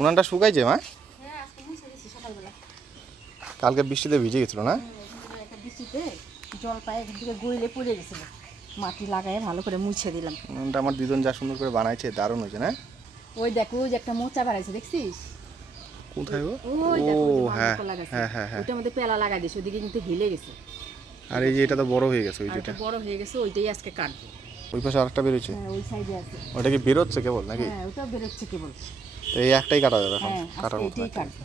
উনানটা শুকাইছে মা? হ্যাঁ আজকে মুছে দিয়েছি সকালবেলা। কালকে বৃষ্টিতে ভিজে গেছিল না? একটা বৃষ্টিতে জল পায়ে এখান থেকে গইলে পড়ে গেছিল, মাটি লাগায় ভালো করে মুছে দিলাম। উনানটা আমার দিদন যা সুন্দর করে বানাইছে, দারুণ হয়েছে না? ওই দেখো ওই যে একটা মোচা বাড়াইছে দেখছিস? কোথায় গো? ওই দেখো ওই যে হ্যাঁ মালভোগ লাগাইছে, হ্যাঁ হ্যাঁ হ্যাঁ। ওইটার মধ্যে পেলা লাগাই দিয়েছে, ওইদিকে কিন্তু হিলে গেছে। আর এই যে এটা তো বড় হয়ে গেছে, ওই আর যেটা এটা বড় হয়ে গেছে, ওইটাই আজকে কাটবো। ওই পাশে আরেকটা বেরোচ্ছে। হ্যাঁ ওই সাইডে আছে। ওটা কি বেরোচ্ছে কেবল নাকি? হ্যাঁ ওটা বেরোচ্ছে কেবল। তো এই একটাই কাটা যাবে এখন, হ্যাঁ কাটার আজকে মতো এইটাই কাটবো।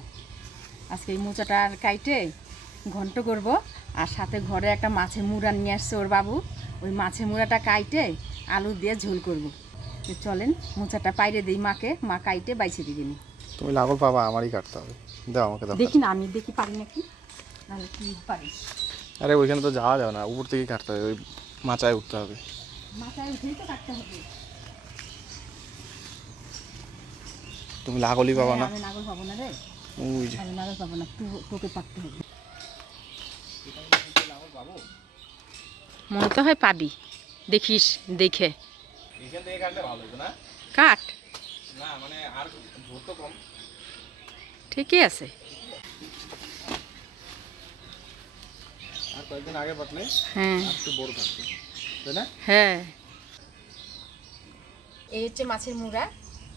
আজকে এই মোচাটা আর কাইটে ঘন্ট করব। আর সাথে ঘরে একটা মাছের মুড়া নিয়ে আসছে ওর বাবু, ওই মাছের মুড়াটা কাইটে আলু দিয়ে ঝোল করব। তো চলেন মোচাটা পাইরে দিই মাকে, মা কাইটে বাইছে দিবেনি। তুমি লাগল পাবা, আমারই কাটতে হবে, দাও আমাকে দাও। দেখি না আমি দেখি পারি নাকি, নাহলে কি পারিস? আরে ওইখানে তো যাওয়া যাবে না, উপর থেকেই কাটতে হবে, ওই মাচায় উঠতে হবে। মাথায় উঠেই তো কাটতে হবে। তুমি লাগলই পাবা না। আমি নাগল পাবো না রে, ওই যে আমি নাগল পাবো না, তোকে পারতে হবে। মনে তো হয় পাবি, দেখিস দেখে এখান থেকে কাটলে ভালো হতো না? কাট। না মানে আর ভোট তো কম। ঠিকই আছে। আর কয়েকদিন আগে পাতলে হ্যাঁ একটু বড় থাকতো, তাই না? হ্যাঁ। এই হচ্ছে মাছের মুড়া,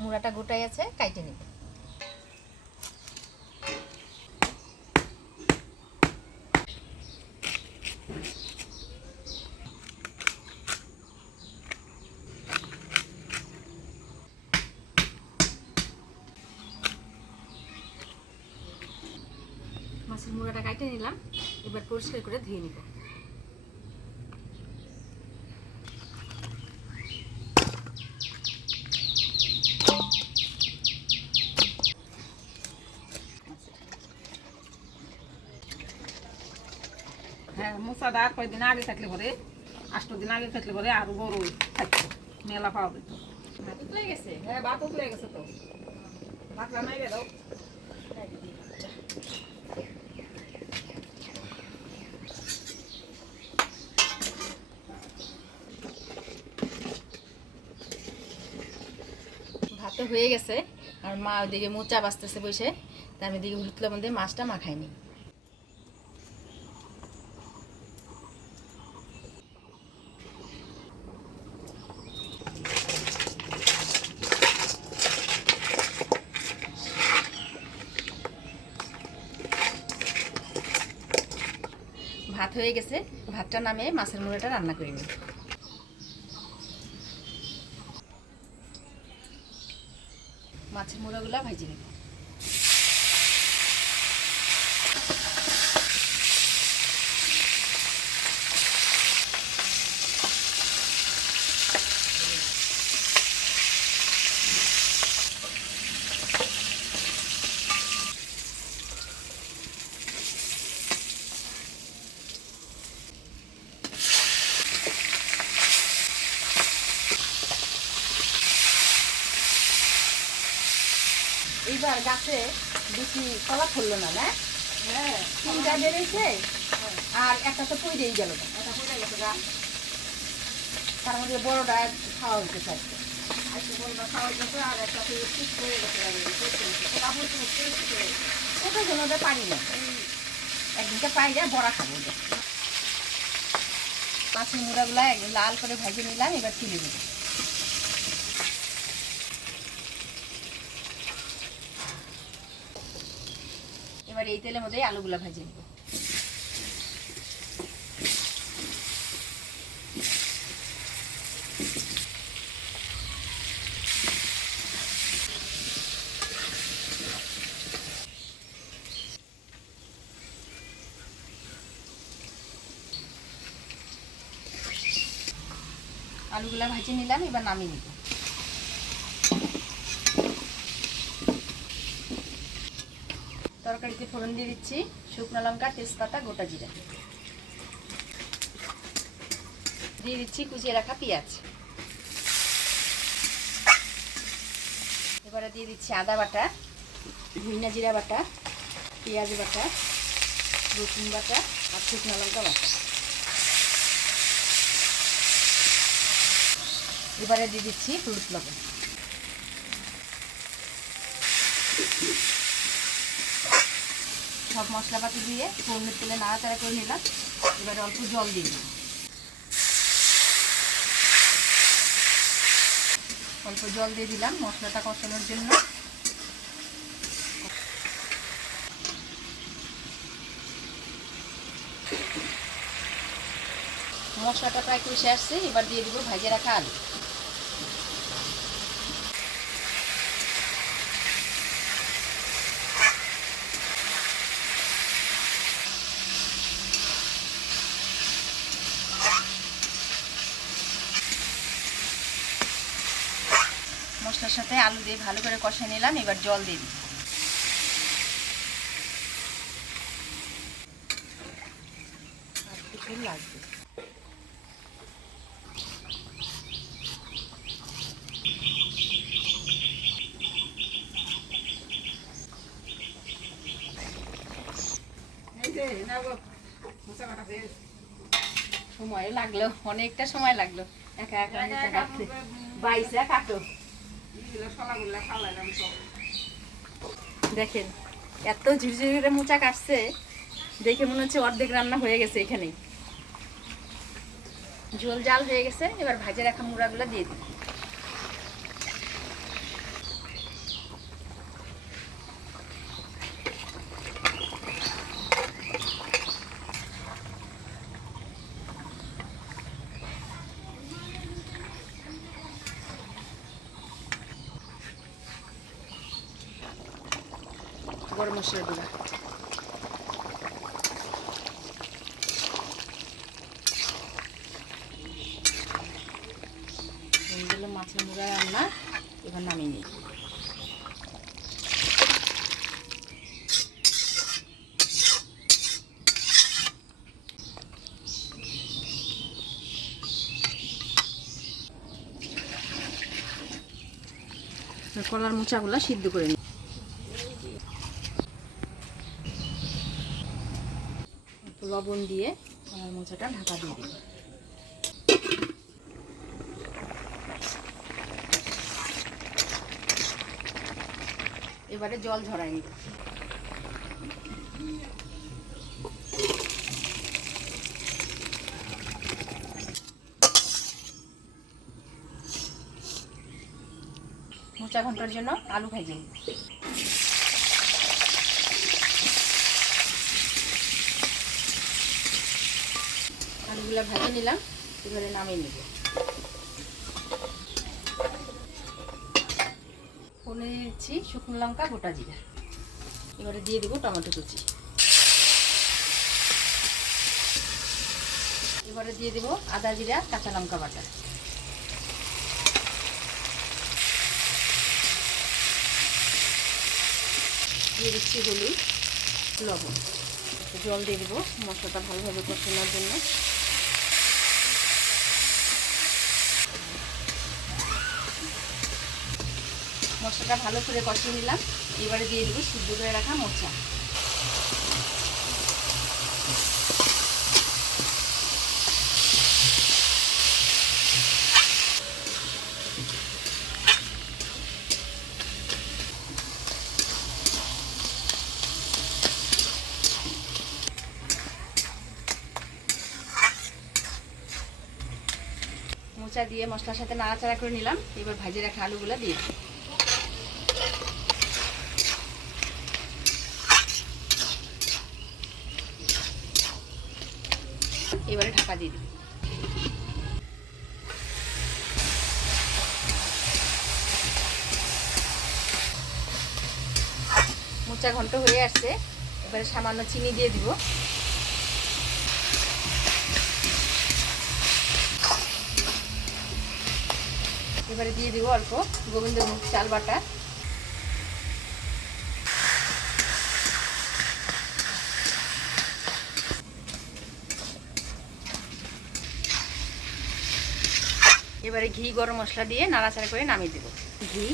মুড়াটা গোটাই আছে, কাইটে নিব। মাছের মুড়াটা কাইটে নিলাম, এবার পরিষ্কার করে ধুয়ে নিব। হ্যাঁ মোচাটা আর কয়েকদিন আগে থাকলে পরে, 8 দিন আগে থাকলে পরে আরো বড় থাকতো, মেলা পাওয়া যেত। ভাত উতলে গেছে। হ্যাঁ ভাত উতলে গেছে তো, ভাতটা নাই রে দাও। ভাত তো হয়ে গেছে, আর মা ওইদিকে মোচা বাঁচতেছে বসে, তার আমি দিকে হলুদ লবণ দিয়ে মাছটা মাখাইনি। ভাত হয়ে গেছে, ভাতটা নামে মাছের মুড়াটা রান্না করে নিই। মাছের মুড়াগুলা ভাজি নেব। এইবার গাছে বেশি কলা ফুললো না, না? হ্যাঁ তিনটা বেড়েছে আর একটা তো পইরেই গেল না। এটা পড়ে গেছে গা, তার মধ্যে বড়টা খাওয়া হইতে চাইছে। আজকে বলবা খাওয়া গেছে, আর একটা তো ঠিক হয়ে গেছে কাপড় তো উঠতে উঠতে। ওটার জন্য ওটা পারি না, একদিনটা পাই যায় বড়া খাবো ওটা। মাছের মুড়াগুলা একদম লাল করে ভেজে নিলাম, এবার তুলে নেব। এবার এই তেলের মধ্যে আলুগুলা ভেজে নেব। আলুগুলা ভেজে নিলাম, এবার নামিয়ে নিব। তরকারিতে ফোড়ন দিয়ে দিচ্ছি শুকনো লঙ্কা, তেজপাতা, গোটা জিরা। দিয়ে দিচ্ছি কুচিয়ে রাখা পেঁয়াজ। এবারে দিয়ে দিচ্ছি আদা বাটা, ধনিয়া জিরা বাটা, পেঁয়াজ বাটা, রসুন বাটা আর শুকনো লঙ্কা বাটা। এবারে দিয়ে দিচ্ছি হলুদ লবণ। সব মশলাপাতি দিয়ে ফোড়নের তেলে নাড়াচাড়া করে নিলাম। এবারে অল্প জল দিয়ে দিই, অল্প জল দিয়ে দিলাম মশলাটা কষানোর জন্য। মশলাটা প্রায় কষে আসছে, এবার দিয়ে দেবো ভেজে রাখা আলু। মশলার সাথে আলু দিয়ে ভালো করে কষে নিলাম, এবার জল দিয়ে দিই। লাগবে সময় লাগলো, অনেকটা সময় লাগলো। একা একা কাটতে বাইসা কাটো। দেখেন এত ঝুরঝুরি করে মোচা কাটছে, দেখে মনে হচ্ছে অর্ধেক রান্না হয়ে গেছে। এখানেই ঝোল জাল হয়ে গেছে, এবার ভাজে রাখা মুড়াগুলো দিয়ে দিই। গরম মশলা দিলাম, মাছের মুড়া রান্না। এবার নামিয়ে নিই। কলার মোচাগুলো সিদ্ধ করে নিই। লবণ দিয়ে কলার মোচাটা ঢাকা দিয়ে দিই। এবারে জল ঝরাই নিই। মোচা ঘন্টার জন্য আলু ভেজে নিই। আলুগুলো ভেজে নিলাম, এবারে নামিয়ে নিব। ফোড়নে দিচ্ছি শুকনো লঙ্কা, গোটা জিরা। এবারে দিয়ে দেবো টমেটো কুচি। এবারে দিয়ে দেবো আদা জিরা কাঁচা লঙ্কা বাটা। দিয়ে দিচ্ছি হলুদ, লবণ, জল দিয়ে দেবো মশলাটা ভালোভাবে কষানোর জন্য। মশলাটা ভালো করে কষিয়ে নিলাম, এবারে দিয়ে দেবো সিদ্ধ করে রাখা মোচা। মোচা দিয়ে মশলার সাথে নাড়াচাড়া করে নিলাম, এবার ভাজে রাখা আলুগুলো দিয়ে দিই। এবারে ঢাকা দিয়ে দিই। মোচা ঘন্ট হয়ে আসছে, এবারে সামান্য চিনি দিয়ে দিব। এবারে দিয়ে দিব অল্প গোবিন্দভোগ চাল বাটা। এবারে ঘি গরম মশলা দিয়ে নাড়াচাড়া করে নামিয়ে দেব। ঘি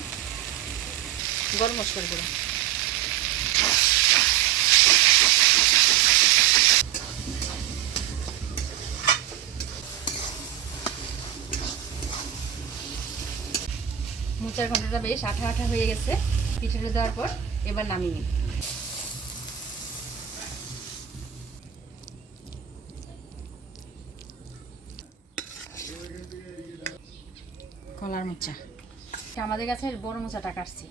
গরম মশলা দেব। মোচার ঘন্টটা বেশ আঠা আঠা হয়ে গেছে। পিঠাটা দেওয়ার পর এবার নামিয়ে নিই। কলার মোচা, এটা আমাদের গাছের বড় মোচাটা কাটছি।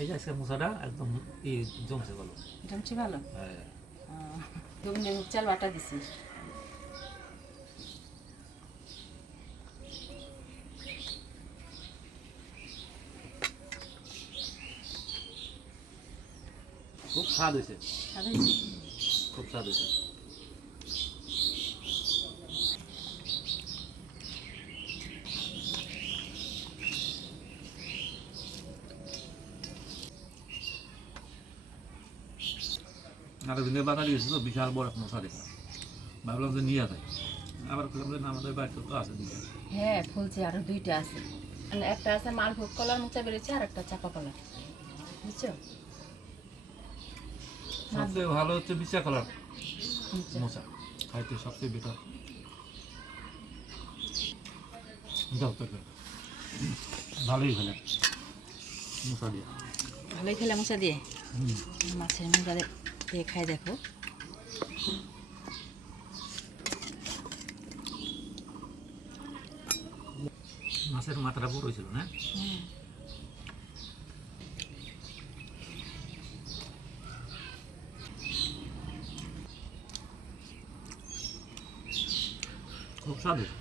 এই যে আজকে মশাটা একদম জমছে ভালো। জমছে ভালো। হ্যাঁ, তুমি চাল বাটা দিছি। খুব স্বাদ হয়েছে, স্বাদ হয়েছে? খুব স্বাদ হয়েছে। আর দিনের বাজারে গেছি তো বিশাল বড় এক মশা দেখলাম, ভাবলাম যে নিয়ে যায়, আবার বললাম যে না আমাদের বাড়িতে তো আছে দুইটা। হ্যাঁ ফুলছে, আরো দুইটা আছে। মানে একটা আছে মালভোগ কলার মোচা বেরোচ্ছে, আর একটা চাপা কলার, বুঝছো? সবচেয়ে ভালো হচ্ছে বিচা কলার মোচা। মশা, খাইতে সবচেয়ে বেটার। যাও তো ভালোই হলে মশা দিয়ে। ভালোই খেলে মোচা দিয়ে। হুম, মাছের মুড়া দিয়ে খাই দেখো। মাছের মাথাটা বড় ছিল না? খুব স্বাদ হয়েছে।